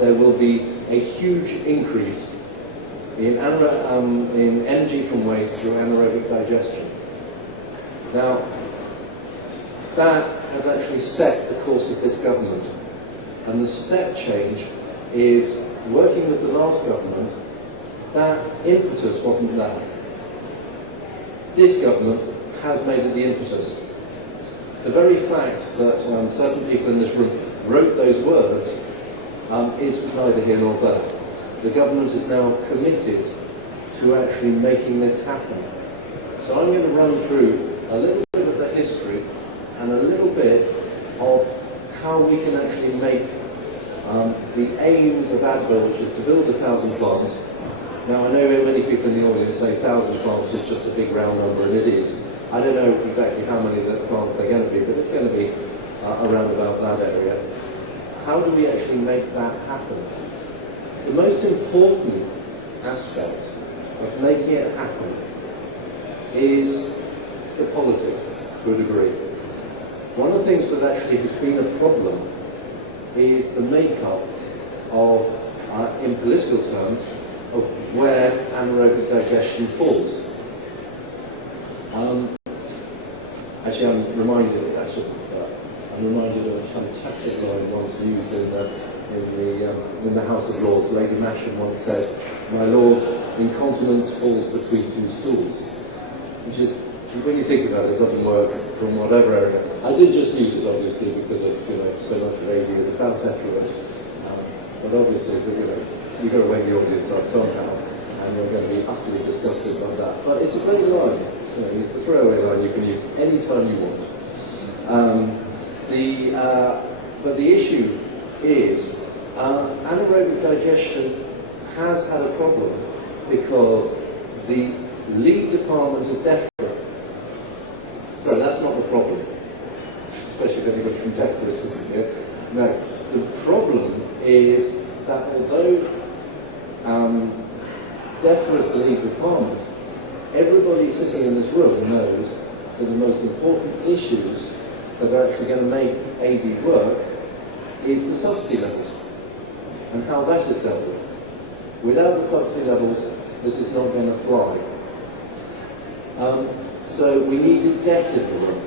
that there will be a huge increase in energy from waste through anaerobic digestion. Now, that has actually set the course of this government, and the step change is working with the last government. That impetus wasn't there. This government has made it the impetus. The very fact that certain people in this room wrote those words is neither here nor there. The government is now committed to actually making this happen. So I'm going to run through a little bit of the history and a little bit of how we can actually make the aims of ADBA, which is to build 1,000 plants. Now, I know many people in the audience say 1,000 plants is just a big round number, and it is. I don't know exactly how many plants they're going to be, but it's going to be around about that area. How do we actually make that happen? The most important aspect of making it happen is the politics, to a degree. One of the things that actually has been a problem is the makeup of, in political terms, of where anaerobic digestion falls. Actually, I'm reminded of a fantastic line once used in the House of Lords. Lady Masham once said, "My lords, incontinence falls between two stools," which is, when you think about it, doesn't work from whatever area. I did just use it, obviously, because of so much of AD is about effluent. But obviously, you've got to wake the audience up somehow, and you're going to be utterly disgusted by that. But it's a great line. It's a throwaway line you can use any time you want. But the issue is anaerobic digestion has had a problem because the lead department is DEFRA. Sorry, that's not the problem, especially if anybody from DEFRA is sitting here. No, the problem is that although DEFRA is the lead department, everybody sitting in this room knows that the most important issues that are actually going to make AD work is the subsidy levels and how that is dealt with. Without the subsidy levels, this is not going to fly. So we need a DEC in the room.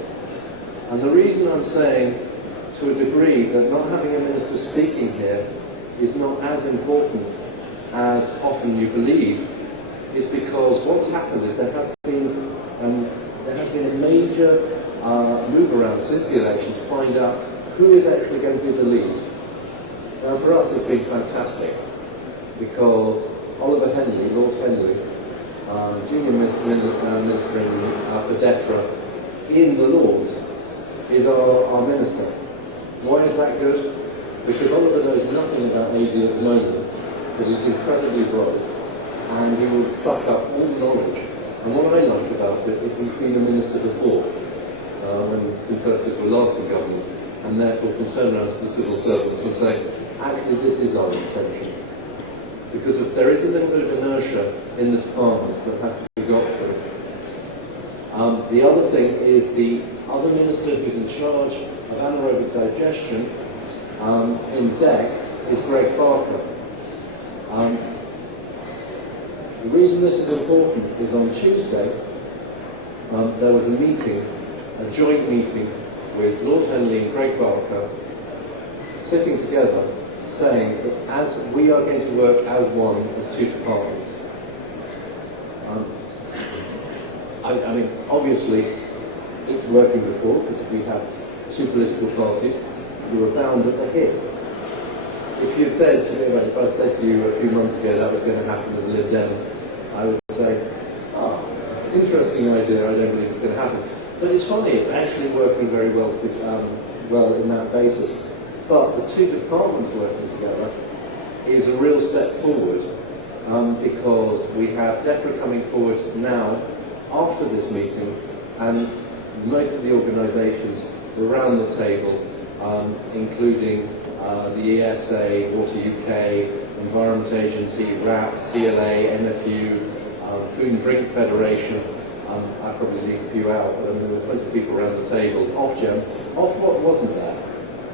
And the reason I'm saying, to a degree, that not having a minister speaking here is not as important as often you believe, is because what's happened is there has been a major move around since the election to find out who is actually going to be the lead. Now, for us, it's been fantastic because Oliver Henley, Lord Henley, junior minister for DEFRA in the Lords, is our minister. Why is that good? Because Oliver knows nothing about AD at the moment, but he's incredibly bright, and he will suck up all the knowledge. And what I like about it is he's been a minister before, when Conservatives were last in government, and therefore can turn around to the civil servants and say, actually, this is our intention. Because if there is a little bit of inertia in the departments that has to be got through. The other thing is the other minister who's in charge of anaerobic digestion in DEC is Greg Barker. The reason this is important is on Tuesday there was a meeting, a joint meeting with Lord Henley and Greg Barker sitting together saying that as we are going to work as one, as two departments. I mean, obviously, it's working before, because if we have two political parties, you are bound at the hip. If you'd said to me, if I'd said to you a few months ago that was going to happen as a Lib Dem, I would say, interesting idea, I don't believe it's going to happen. But it's funny, it's actually working very well well in that basis. But the two departments working together is a real step forward because we have DEFRA coming forward now after this meeting, and most of the organisations around the table, including the ESA, Water UK, Environment Agency, RAP, CLA, NFU, Food and Drink Federation. I probably leave a few out, but I mean, there were 20 people around the table, off what wasn't there,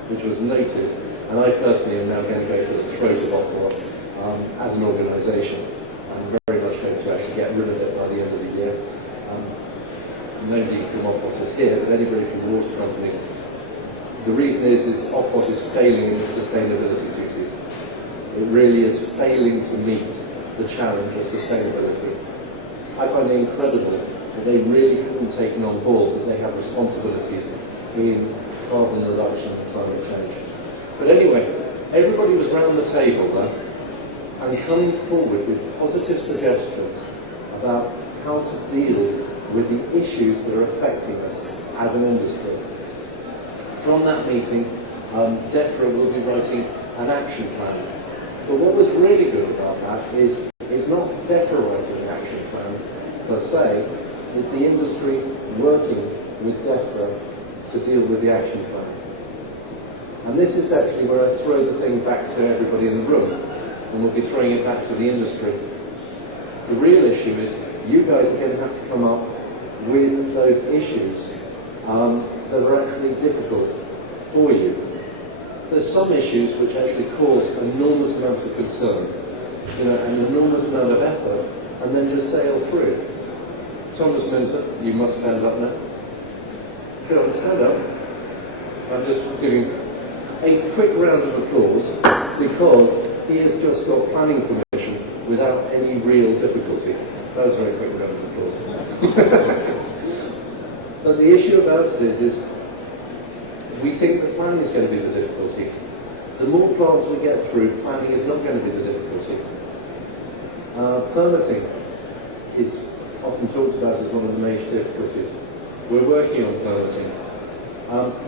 which was noted, And I personally am now going to go to the throat of Ofwat as an organisation. I'm very much going to actually get rid of it by the end of the year. Nobody from Ofwat is here, but anybody from the water company. The reason is Ofwat is failing in its sustainability duties. It really is failing to meet the challenge of sustainability. I find it incredible that they really haven't taken on board that they have responsibilities in carbon reduction and climate change. But anyway, everybody was round the table there and coming forward with positive suggestions about how to deal with the issues that are affecting us as an industry. From that meeting, DEFRA will be writing an action plan. But what was really good about that is it's not DEFRA writing an action plan per se, it's the industry working with DEFRA to deal with the action plan. And this is actually where I throw the thing back to everybody in the room, and we'll be throwing it back to the industry. The real issue is you guys are going to have to come up with those issues that are actually difficult for you. There's some issues which actually cause enormous amounts of concern, an enormous amount of effort, and then just sail through. Thomas Minter, you must stand up now. Go on, stand up. I'm just giving a quick round of applause because he has just got planning permission without any real difficulty. That was a very quick round of applause. But the issue about it is we think that planning is going to be the difficulty. The more plants we get through, planning is not going to be the difficulty. Permitting is often talked about as one of the major difficulties. We're working on permitting.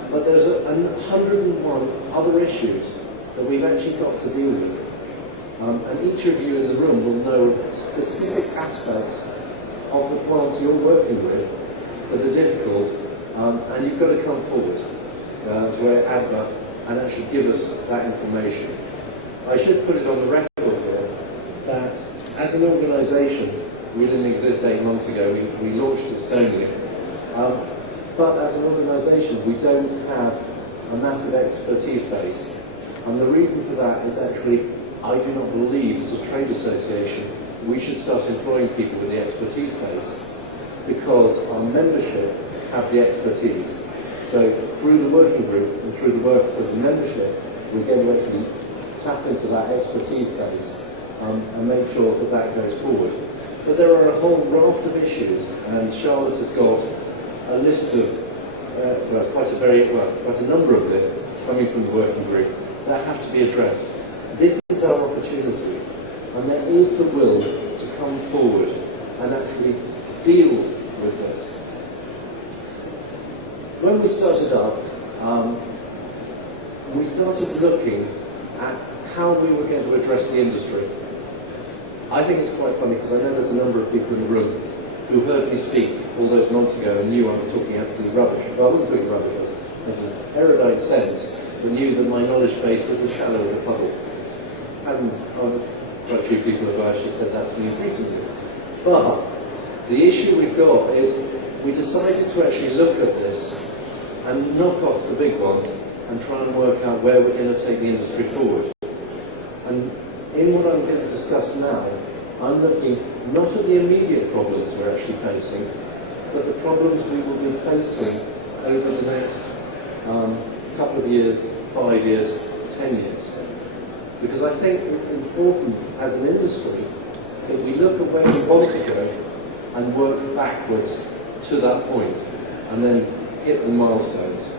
But there's 101 other issues that we've actually got to deal with. And each of you in the room will know specific aspects of the plants you're working with that are difficult, and you've got to come forward to ADBA and actually give us that information. I should put it on the record here that as an organisation, we didn't exist 8 months ago, we launched at Stoneleigh, but as an organisation we don't have a massive expertise base, and the reason for that is actually I do not believe as a trade association we should start employing people with the expertise base, because our membership have the expertise. So through the working groups and through the works of the membership, we're going to actually tap into that expertise base and make sure that that goes forward. But there are a whole raft of issues, and Charlotte has got a list of, quite a number of lists coming from the working group that have to be addressed. This is our opportunity, and there is the will to come forward and actually deal with this. When we started up, we started looking at how we were going to address the industry. I think it's quite funny because I know there's a number of people in the room who heard me speak all those months ago and knew I was talking absolute rubbish. Well, I wasn't talking rubbish, I was making an erudite sense, but knew that my knowledge base was as shallow as a puddle. And quite a few people have actually said that to me recently. But the issue we've got is we decided to actually look at this and knock off the big ones and try and work out where we're going to take the industry forward. And in what I'm going to discuss now, I'm looking not at the immediate problems we're actually facing, but the problems we will be facing over the next couple of years, 5 years, 10 years. Because I think it's important as an industry that we look at where we want to go and work backwards to that point and then hit the milestones.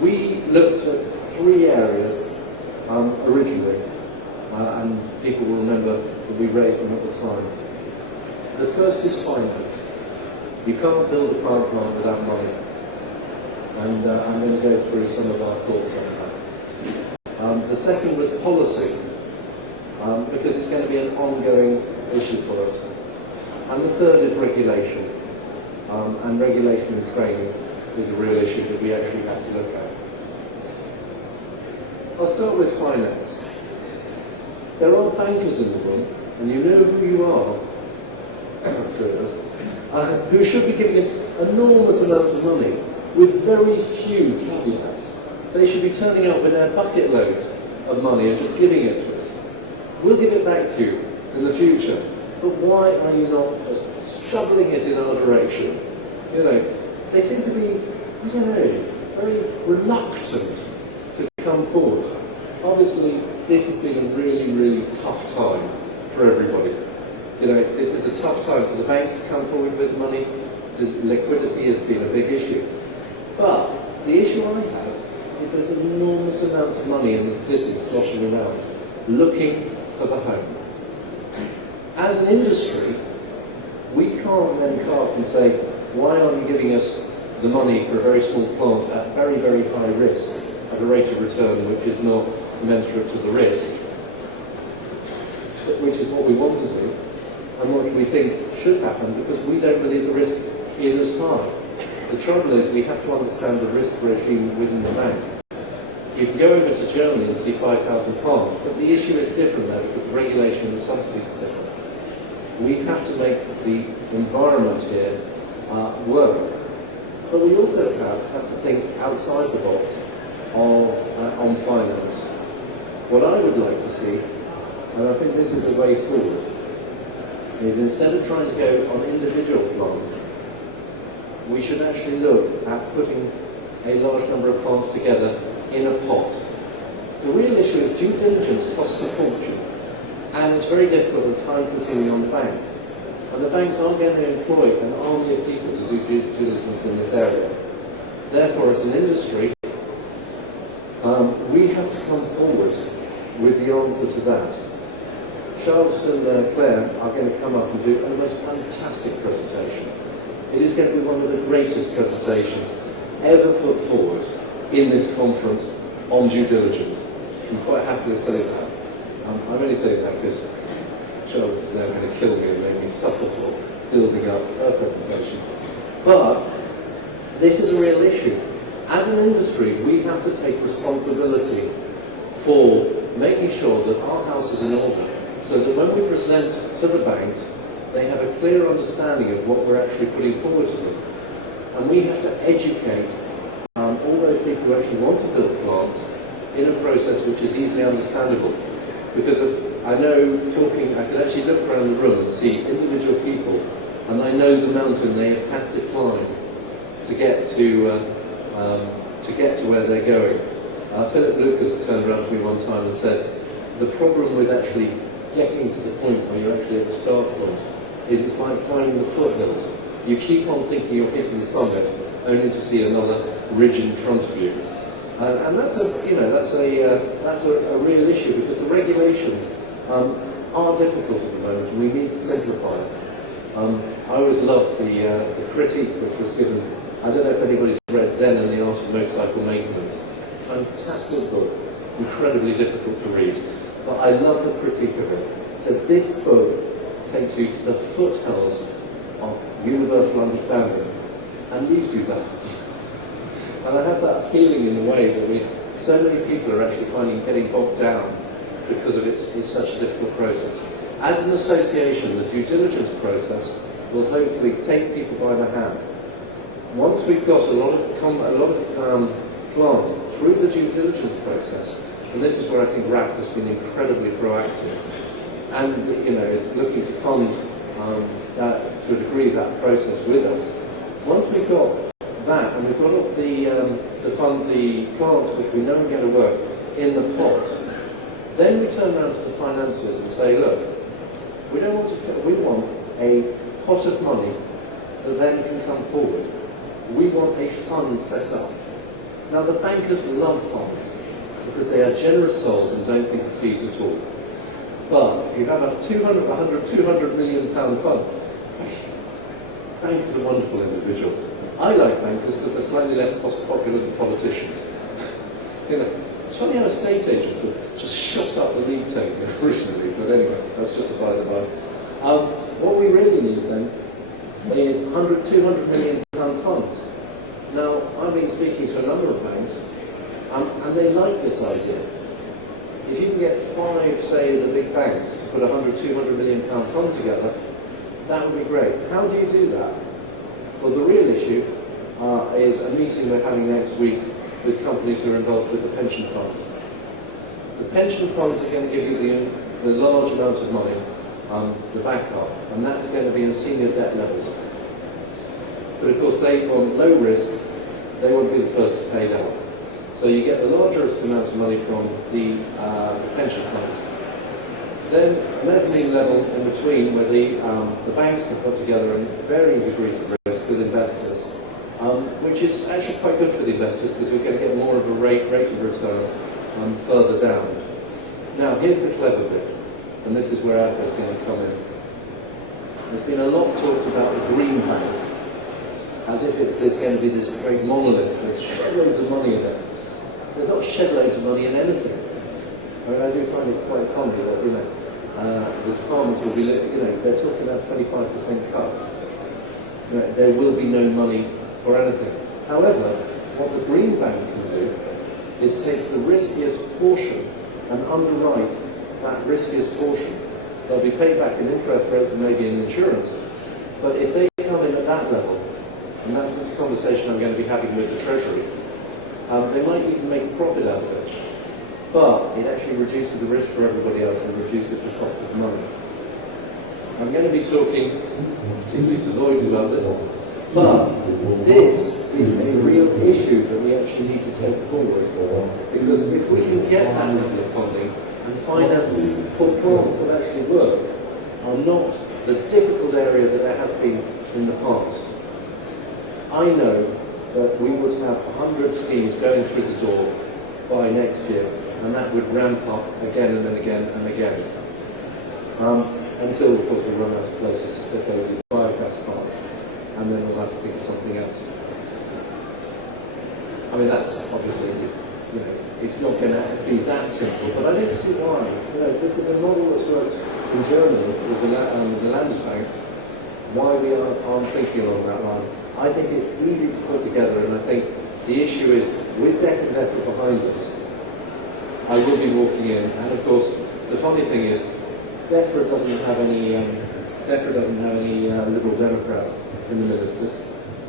We looked at 3 areas originally, and people will remember that we raised them at the time. The first is finance. You can't build a power plant without money, and I'm going to go through some of our thoughts on that. The second was policy, because it's going to be an ongoing issue for us. And the third is regulation, and regulation and training is a real issue that we actually have to look at. I'll start with finance. There are bankers in the room, and you know who you are, who should be giving us enormous amounts of money with very few caveats. They should be turning up with their bucket loads of money and just giving it to us. We'll give it back to you in the future. But why are you not just shoveling it in our direction? You know, they seem to be, I don't know, very reluctant to come forward. Obviously, this has been a really, really tough time for everybody. You know, this is a tough time for the banks to come forward with money. Liquidity has been a big issue. But the issue I have is there's enormous amounts of money in the city sloshing around, looking for the home. As an industry, we can't then come up and say, why aren't you giving us the money for a very small plant at very, very high risk, at a rate of return which is not commensurate to the risk, which is what we want to do, and what we think should happen, because we don't believe the risk is as high. The trouble is we have to understand the risk regime within the bank. You can go over to Germany and see 5,000 plants, but the issue is different there because the regulation and the subsidies are different. We have to make the environment here work. But we also perhaps have to think outside the box on finance. What I would like to see, and I think this is the way forward, is instead of trying to go on individual plants, we should actually look at putting a large number of plants together in a pot. The real issue is due diligence costs a fortune, and it's very difficult and time-consuming on the banks. And the banks aren't going to employ an army of people to do due diligence in this area. Therefore, as an industry, we have to come forward with the answer to that. Charles and Claire are going to come up and do a most fantastic presentation. It is going to be one of the greatest presentations ever put forward in this conference on due diligence. I'm quite happy to say that. I'm only saying that because Charles is now going to kill me and make me suffer for building up her presentation. But this is a real issue. As an industry, we have to take responsibility for making sure that our house is in order, so that when we present to the banks, they have a clear understanding of what we're actually putting forward to them. And we have to educate all those people who actually want to build plants in a process which is easily understandable. Because I know I can actually look around the room and see individual people, and I know the mountain they have had to climb to get to where they're going. Philip Lucas turned around to me one time and said, the problem with actually getting to the point where you're actually at the start point is it's like climbing the foothills. You keep on thinking you're hitting the summit, only to see another ridge in front of you. And that's a real issue, because the regulations are difficult at the moment, and we need to simplify it. I always loved the critique which was given. I don't know if anybody's read Zen and the Art of Motorcycle Maintenance. Fantastic book, incredibly difficult to read, but I love the critique of it. So this book takes you to the foothills of universal understanding and leaves you there. And I have that feeling in a way that so many people are actually finding getting bogged down because of it's such a difficult process. As an association, the due diligence process will hopefully take people by the hand. Once we've got a lot of plant through the due diligence process, and this is where I think RAP has been incredibly proactive, and is looking to fund to a degree that process with us. Once we've got that, and we've got the plants which we know are going to work in the pot, then we turn around to the financiers and say, look, we want a pot of money that then can come forward. We want a fund set up. Now the bankers love funds because they are generous souls and don't think of fees at all. But if you have a 200 million pound fund, bankers are wonderful individuals. I like bankers because they're slightly less popular than politicians. It's funny how estate agents have just shot up the league table recently, but anyway, that's just a by the by. What we really need then is 200 million pound funds. Now, I've been speaking to a number of banks, and they like this idea. If you can get 5, say, the big banks to put 200 million pound fund together, that would be great. How do you do that? Well, the real issue is a meeting we're having next week with companies who are involved with the pension funds. The pension funds are going to give you the large amount of money, the backup, and that's going to be in senior debt levels. But of course they want low risk, they want to be the first to pay down. So you get the largest amount of money from the pension funds. Then a mezzanine level in between where the banks can put together in varying degrees of risk with investors, which is actually quite good for the investors because we're going to get more of a rate of return further down. Now here's the clever bit, and this is where ADBA is going to come in. There's been a lot talked about the green bank, as if there's going to be this great monolith with shed loads of money in it. There's not shed loads of money in anything. I mean, I do find it quite funny that, the departments will be, they're talking about 25% cuts. There will be no money for anything. However, what the green bank can do is take the riskiest portion and underwrite that riskiest portion. They'll be paid back in interest rates and maybe in insurance. But if they come in at that level, and that's the conversation I'm going to be having with the Treasury, they might even make a profit out of it. But it actually reduces the risk for everybody else and reduces the cost of money. I'm going to be talking particularly to Lloyds about this, but this is a real issue that we actually need to take forward. Because if we can get that level of funding and financing for plants that actually work, are not the difficult area that there has been in the past. I know that we would have 100 schemes going through the door by next year, and that would ramp up again and then again and again. Until, of course, we run out of places to stick those biogas plants, and then we'll have to think of something else. I mean, that's obviously, it's not going to be that simple, but I don't see why. This is a model that's worked in Germany with the Landesbanks, why we aren't thinking along that line. I think it's easy to put together, and I think the issue is, with DEC and DEFRA behind us, I will be walking in, and of course, the funny thing is, DEFRA doesn't have any Liberal Democrats in the ministers.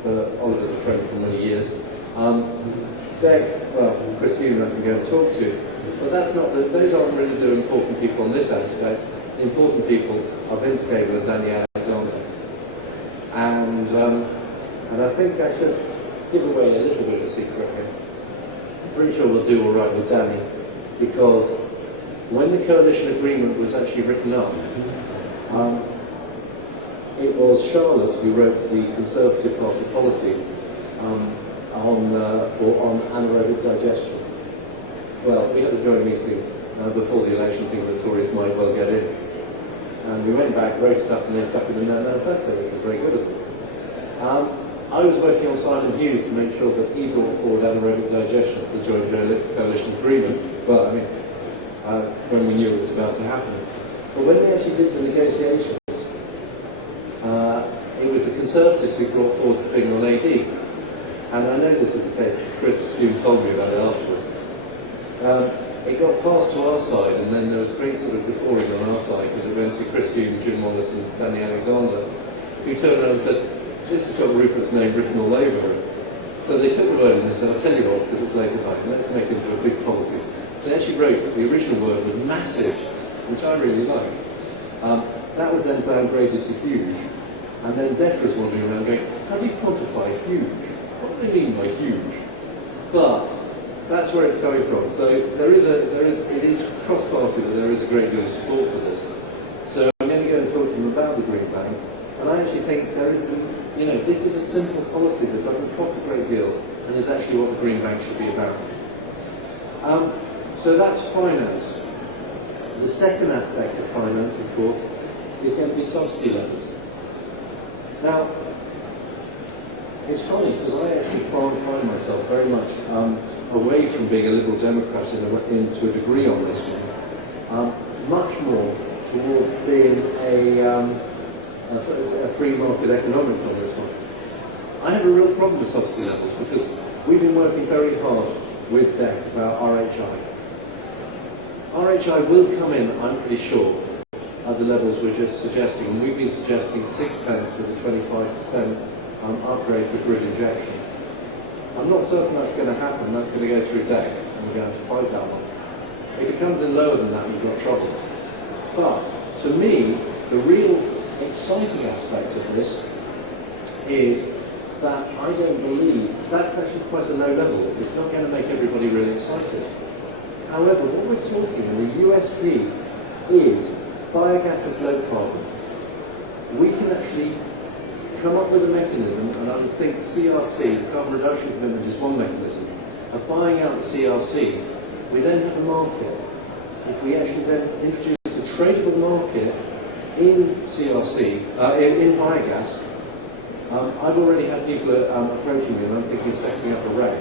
Oliver's a friend for many years. DEC, well, Chris Hume I can go and talk to, but those aren't really the important people in this aspect. The important people are Vince Cable and Danny Alexander. And I think I should give away a little bit of a secret here. I'm pretty sure we'll do all right with Danny, because when the coalition agreement was actually written up, it was Charlotte who wrote the Conservative Party policy on anaerobic digestion. Well, we had a joint meeting before the election, thinking the Tories might well get in. And we went back, wrote stuff, and they stuck it in their manifesto, which was very good of them. I was working on Simon Hughes to make sure that he brought forward anaerobic digestion to the joint coalition agreement. But I mean, when we knew it was about to happen. But when they actually did the negotiations, it was the Conservatives who brought forward the thing on AD. And I know this is the case, Chris Hume told me about it afterwards. It got passed to our side, and then there was a great sort of guffawing on our side, because it went to Chris Hume, Jim Wallace and Danny Alexander, who turned around and said, this has got Rupert's name written all over it. So they took the word and they said, I'll tell you what, because it's later back, let's make it into a big policy. So they actually wrote, the original word was massive, which I really like. That was then downgraded to huge. And then DEFRA's wandering around going, how do you quantify huge? What do they mean by huge? But that's where it's coming from. So it is cross-party that there is a great deal of support for this. So I'm going to go and talk to them about the Green Bank. And I actually think there is, this is a simple policy that doesn't cost a great deal, and is actually what the Green Bank should be about. So that's finance. The second aspect of finance, of course, is going to be subsidy levels. Now, it's funny, because I actually find myself very much away from being a Liberal Democrat to a degree on this one, much more towards being a free market economics on this one. I have a real problem with subsidy levels, because we've been working very hard with DEC about RHI. RHI will come in, I'm pretty sure, at the levels we're just suggesting, and we've been suggesting £6 with a 25% upgrade for grid injection. I'm not certain that's going to happen. That's going to go through deck, and we're going to fight that one. If it comes in lower than that, we've got trouble. But to me, the real exciting aspect of this is that I don't believe that's actually quite a low level. It's not going to make everybody really excited. However, what we're talking, and the USP is biogas is low carbon. We can actually come up with a mechanism, and I would think CRC, the carbon reduction commitment, is one mechanism, of buying out the CRC. We then have a market. If we actually then introduce a tradable market in CRC, in biogas, I've already had people approaching me, and I'm thinking of setting up a reg.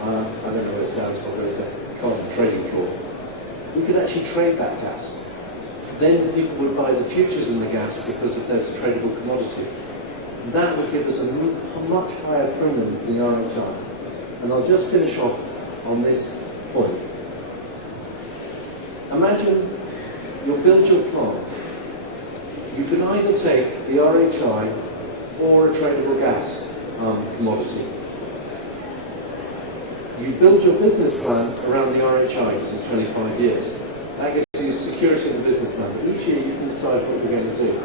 I don't know what it stands for, but it's a carbon trading floor. We could actually trade that gas. Then people would buy the futures in the gas because if there's a tradable commodity. That would give us a much higher premium than the RHI. And I'll just finish off on this point. Imagine you build your plant. You can either take the RHI or a tradable gas commodity. You build your business plan around the RHI, which is 25 years. That gives you security in the business plan. But each year you can decide what you're going to do.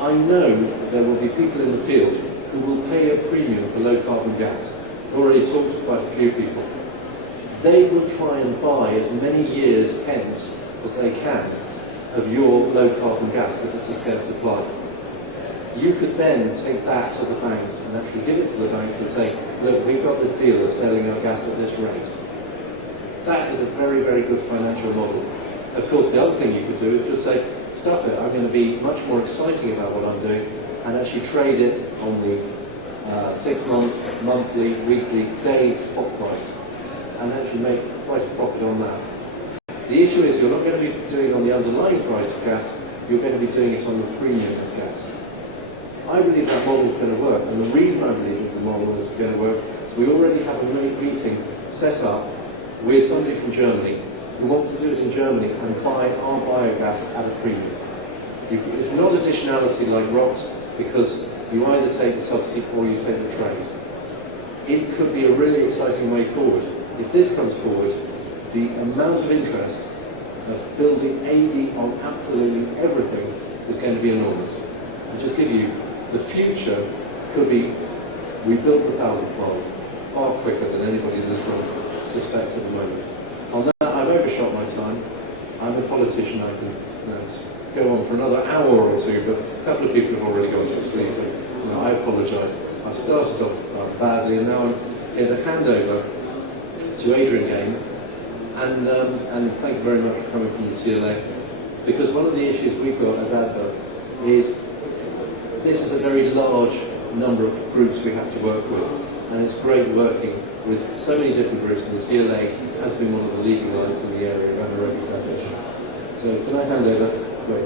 I know that there will be people in the field who will pay a premium for low carbon gas. I've already talked to quite a few people. They will try and buy as many years hence as they can of your low carbon gas because it's a scarce supply. You could then take that to the banks and actually give it to the banks and say, look, we've got this deal of selling our gas at this rate. That is a very, very good financial model. Of course, the other thing you could do is just say, stuff it, I'm going to be much more exciting about what I'm doing and actually trade it on the 6 months, monthly, weekly, day spot price and actually make quite a profit on that. The issue is you're not going to be doing it on the underlying price of gas, you're going to be doing it on the premium of gas. I believe that model is going to work, and the reason I believe that the model is going to work is we already have a meeting set up with somebody from Germany who wants to do it in Germany and buy our biogas at a premium. It's not additionality like ROCs because you either take the subsidy or you take the trade. It could be a really exciting way forward. If this comes forward, the amount of interest of building AD on absolutely everything is going to be enormous. I'll just give you, the future could be, we built the 1,000 plants far quicker than anybody in this room suspects at the moment. I've overshot my time. I'm a politician, I can go on for another hour or two, but a couple of people have already gone to sleep. And, I apologise. I've started off badly, and now I'm going to hand over to Adrian Game. And thank you very much for coming from the CLA, because one of the issues we've got as ADBA is this is a very large number of groups we have to work with, and it's great working with so many different groups, and the CLA has been one of the leading lines in the area of anaerobic digestion. So can I hand over? Great.